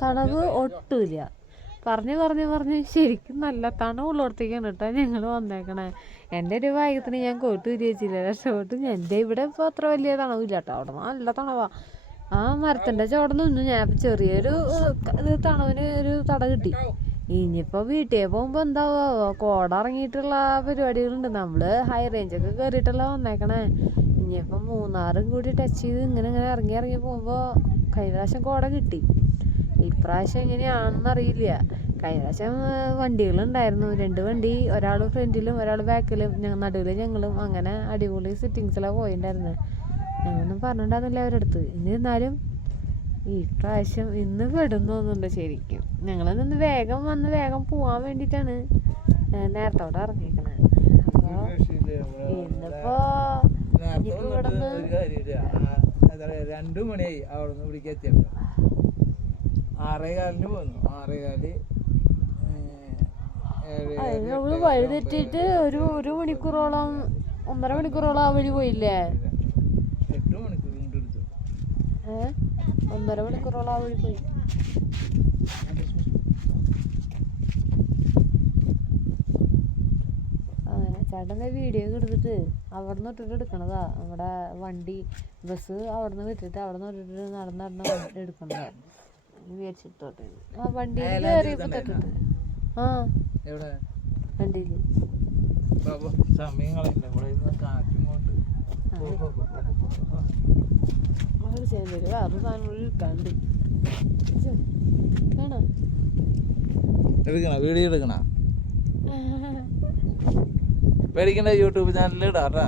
തണവ് ഒട്ടുമില്ല. പറഞ്ഞ് ശരിക്കും നല്ല തണവുള്ളിടത്തേക്കാണ് കേട്ടോ ഞങ്ങൾ വന്നേക്കണേ. എൻ്റെ ഒരു ഭാഗ്യത്തിന് ഞാൻ കോട്ട് വിരിയിച്ചില്ല, രക്ഷപ്പെട്ടു. എൻ്റെ ഇവിടെ ഇപ്പോൾ അത്ര വലിയ തണവില്ല കേട്ടോ, അവിടെ നല്ല തണവാ. ആ മരത്തിൻ്റെ ചോടെ നിന്നു ഞാൻ, ചെറിയൊരു തണവിന് ഒരു തട കിട്ടി. ഇനിയിപ്പോൾ വീട്ടിൽ പോകുമ്പോൾ എന്താവോ, കോട ഇറങ്ങിയിട്ടുള്ള പരിപാടികളുണ്ട്. നമ്മൾ ഹൈ റേഞ്ചൊക്കെ കയറിയിട്ടല്ല വന്നേക്കണേ. ഇനിയിപ്പോൾ മൂന്നാറും കൂടി ടച്ച് ചെയ്ത് ഇങ്ങനെ ഇറങ്ങി പോകുമ്പോൾ കഴിഞ്ഞ പ്രാവശ്യം കോട കിട്ടി. ഇപ്രാവശ്യം എങ്ങനെയാണെന്നറിയില്ല. കഴിഞ്ഞ പ്രാവശ്യം വണ്ടികളുണ്ടായിരുന്നു, 2 വണ്ടി, ഒരാൾ ഫ്രണ്ടിലും ഒരാൾ ബാക്കിലും, നടുവിൽ ഞങ്ങളും. അങ്ങനെ അടിപൊളി സിറ്റിങ്സിലാണ് പോയിട്ടുണ്ടായിരുന്നത്. ഞങ്ങളൊന്നും പറഞ്ഞിട്ടുണ്ടായിരുന്നില്ല അവരുടെ അടുത്ത്. എന്നിരുന്നാലും ഈ പ്രാവശ്യം ഇന്ന് പെടുന്നൊന്നുണ്ട് ശരിക്കും. ഞങ്ങളിന്ന് വേഗം പോവാൻ വേണ്ടിയിട്ടാണ് നേരത്തോടെ ഇറങ്ങിയിരിക്കണേ. അപ്പോൾ ഇന്നിപ്പോൾ ഇവിടുന്ന് 2 മണിയായി അവിടെ നിന്ന് ഇവിടേക്ക് എത്തിയപ്പോൾ. 6:15 പോന്നു. 6:15 നമ്മൾ വഴി തെറ്റിയിട്ട് ഒരു മണിക്കൂറോളം 1.5 മണിക്കൂറോളം ആ വഴി പോയില്ലേ? 8 മണിക്കൂർ കൊണ്ട് എടുത്തു. 1.5 മണിക്കൂറോളം ആ വഴി പോയി. അങ്ങനെ ചേട്ടൻ്റെ വീഡിയോ ഒക്കെ എടുത്തിട്ട് അവിടെ നിന്ന് ഇട്ടിട്ട് എടുക്കണതാ. നമ്മുടെ വണ്ടി ബസ് അവിടെ നിന്ന് വിട്ടിട്ട് അവിടെ നിന്ന് ഇട്ടിട്ട് നടന്ന് എടുക്കണതാ. വിചാരിച്ചിട്ടോട്ടെ ആ വണ്ടിയിൽ കയറിയപ്പോൾ തൊട്ടിട്ട് വണ്ടിയിൽ സമയങ്ങളില്ല ഇവിടെ കാറ്റുകൊണ്ട് വേറെ സാധനം എടുക്കാണ്ട് വേണോ വീഡിയോ എടുക്കണ പേടിക്കണ്ട, യൂട്യൂബ് ചാനലിൽ ഇടാട്ടാ.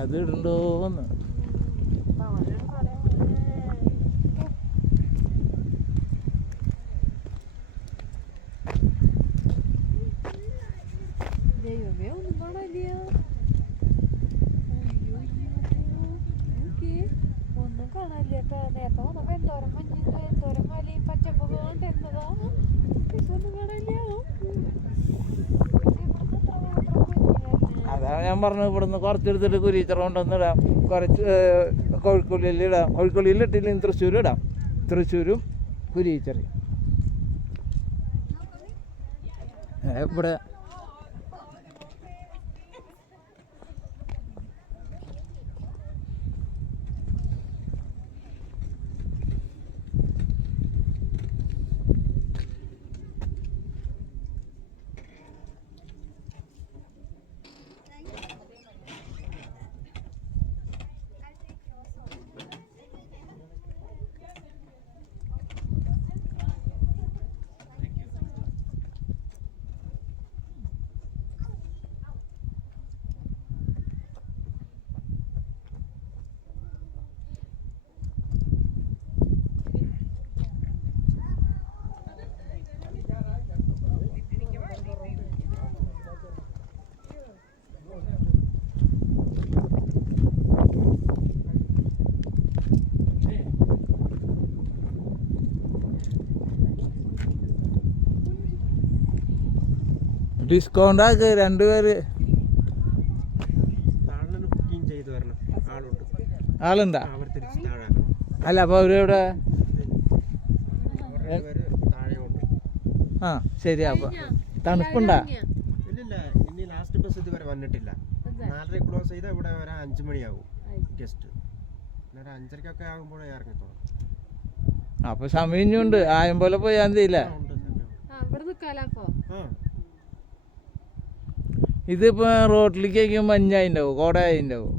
അത് ഇടണ്ടോന്ന് ദൈവമേ, ഒന്നും കാണാനില്ല. ഒന്നും കാണാനില്ല കേട്ടോ. നേരത്തെ വന്നപ്പോ എന്തോരം മഞ്ഞ്, എന്തോരം മലയും പച്ചപ്പൊക്കെ കണ്ടിരുന്നതാ. ഒന്നും കാണാനില്ല. അതാണ് ഞാൻ പറഞ്ഞത്, ഇവിടുന്ന് കുറച്ചെടുത്തിട്ട് കുരീച്ചറ കൊണ്ടുവന്നിടാം, കുറച്ച് കോഴിക്കോലിലിടാം. കോഴിക്കോലിലിട്ടില്ലെങ്കിൽ തൃശ്ശൂർ ഇടാം. തൃശ്ശൂരും കുരീച്ചറയും ഇവിടെ. ഡിസ്കൗണ്ട് ആക്ക് 2 പേര്. ആളുണ്ടാ? അല്ല അപ്പൊ അവരെവിടെ? ആ ശരി. അപ്പൊ തണുപ്പുണ്ടാ? ഇല്ലില്ല, ഇനി ലാസ്റ്റ് ബസ് ഇതുവരെ വന്നിട്ടില്ല. 4:30 ക്ലോസ് ചെയ്താൽ ഇവിടെ വരാൻ 5 മണിയാവും ഗസ്റ്റ്. 5:30 ആകുമ്പോഴേ ഇറങ്ങിത്തോളും. അപ്പൊ സമയം ഇഞ്ഞുണ്ട്, ആയം പോലെ പോയാൽ മതിയില്ല. ഇതിപ്പോ റോട്ടിലേക്ക് മഞ്ഞായിണ്ടാവും, കോടയായിണ്ടാവും.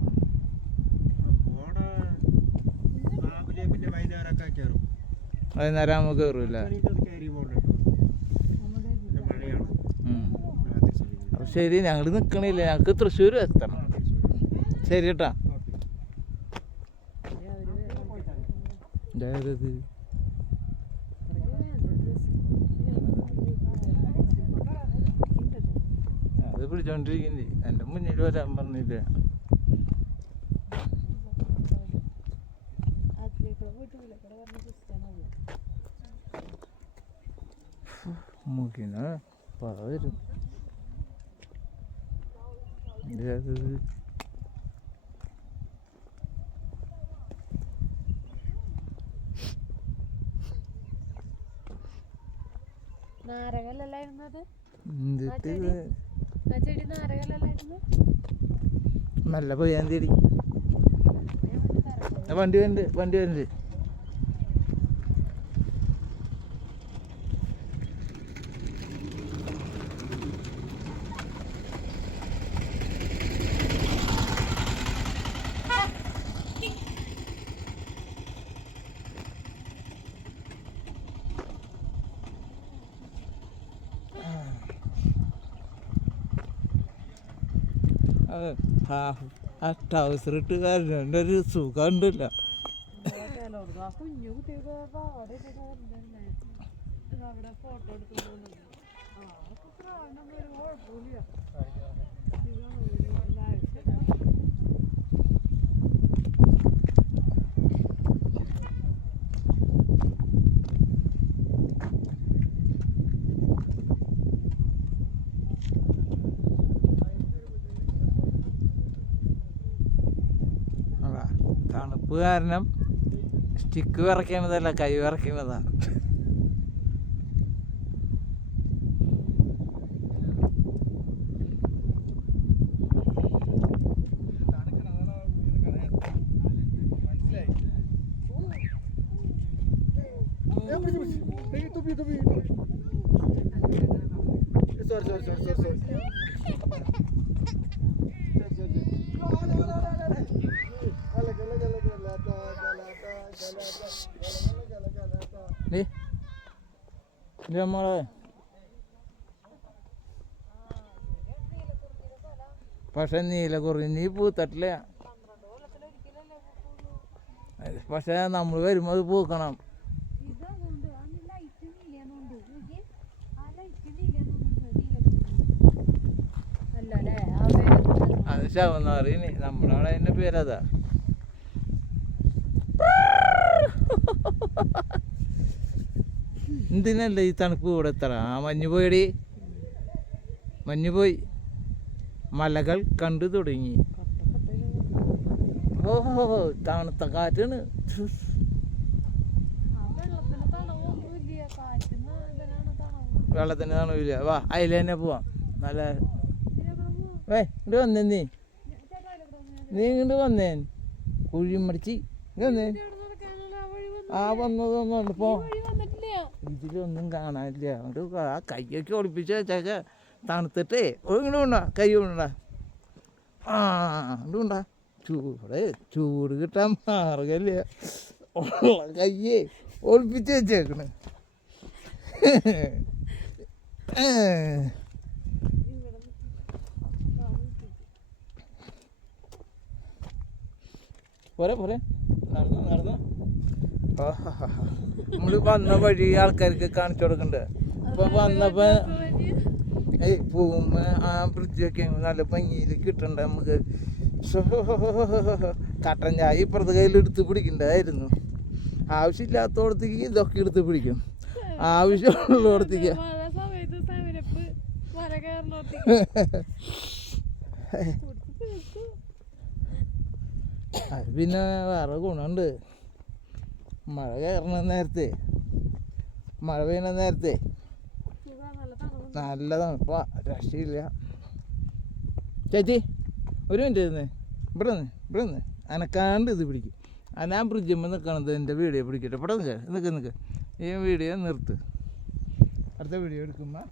വൈകുന്നേരം ആകുമ്പോൾ കയറൂല. അപ്പൊ ശരി, ഞങ്ങൾ നിക്കണില്ല, ഞങ്ങക്ക് തൃശ്ശൂർ എത്തണം. ശരി കേട്ടാ. അത് പിടിച്ചോണ്ടിരിക്കുന്നത്, എൻ്റെ മുന്നിൽ വരാൻ പറഞ്ഞില്ല. മൂക്കിന്ന് പറ വരും. നല്ല പോയാൻ തേടി വണ്ടി വരുന്നുണ്ട്. ആ ട്രൗസർ ഇട്ട് കാരണം ഒരു സുഖം ഉണ്ടല്ല. തണുപ്പ് കാരണം സ്റ്റിക്ക് വിറയ്ക്കണതല്ല, കൈ വിറയ്ക്കണതാണ്. നമ്മളെ പക്ഷെ നീലക്കുറി നീ പൂത്തട്ടില്ല. പക്ഷെ നമ്മൾ വരുമ്പോൾ അത് പൂക്കണം. അത് ശവന്നാറി നമ്മുടെ അവിടെ അതിൻ്റെ പേരതാ. എന്തിനല്ല ഈ തണുപ്പ് ഇവിടെ എത്ര? ആ മഞ്ഞ് പോയടി, മഞ്ഞ് പോയി, മലകൾ കണ്ടു തുടങ്ങി. ഓഹോ തണുത്ത കാറ്റാണ്. വെള്ളത്തിന് തണുപ്പില്ല. വാ അതിൽ തന്നെ പോവാം. നല്ല ഇങ്ങോട്ട് വന്നേ, നീ ഇങ്ങോട്ട് വന്നേൻ കുഴിമടിച്ച് വന്നേ. ആ വന്നതൊന്നും ഇപ്പോ ഇതിലൊന്നും കാണാനില്ല. അങ്ങോട്ട് ആ കയ്യൊക്കെ ഒളിപ്പിച്ച് വെച്ചേക്ക തണുത്തിട്ടേ. ഇങ്ങോട്ട് കൊണ്ടാ, കൈ കൊണ്ടാ. ആ ഇങ്ങോട്ടാ. ചൂട് കിട്ടാൻ മാർഗല്ലേ, ഉള്ള കയ്യേ ഒളിപ്പിച്ച് വെച്ചേക്കണ്. പോരെ പോരെ നടന്നു നടന്നു. നമ്മള് വന്ന വഴി ആൾക്കാർക്ക് കാണിച്ചു കൊടുക്കണ്ടേ. ഇപ്പൊ വന്നപ്പോ പോകുമ്പോ ആ ബ്രിഡ്ജൊക്കെ നല്ല ഭംഗിയിൽ കിട്ടണ്ട നമുക്ക്. കട്ടൻ ചായ ഇപ്പുറത്തെ കയ്യിൽ എടുത്ത് പിടിക്കണ്ടായിരുന്നു. ആവശ്യമില്ലാത്തോടത്തേക്ക് ഇതൊക്കെ എടുത്ത് പിടിക്കും, ആവശ്യമുള്ളടത്തേക്ക്. അത് പിന്നെ വേറെ ഗുണമുണ്ട്. മഴ കയറണ നേരത്തെ, മഴ പെയ്യണ നേരത്തെ നല്ലതാണ്. ഇപ്പം രക്ഷയില്ല. ചേച്ചി ഒരു മിനിറ്റ് ഇരുന്നേ, ഇവിടെ നിന്ന് അനക്കാണ്ട് ഇത് പിടിക്കും. ഞാൻ ബ്രിഡ്ജിമ്മ നിൽക്കണത് എൻ്റെ വീഡിയോ പിടിക്കട്ടെ. ഇവിടെ നിൽക്കുക, നിൽക്ക് ഈ വീഡിയോ നിർത്ത്. അടുത്ത വീഡിയോ എടുക്കുമ്പോൾ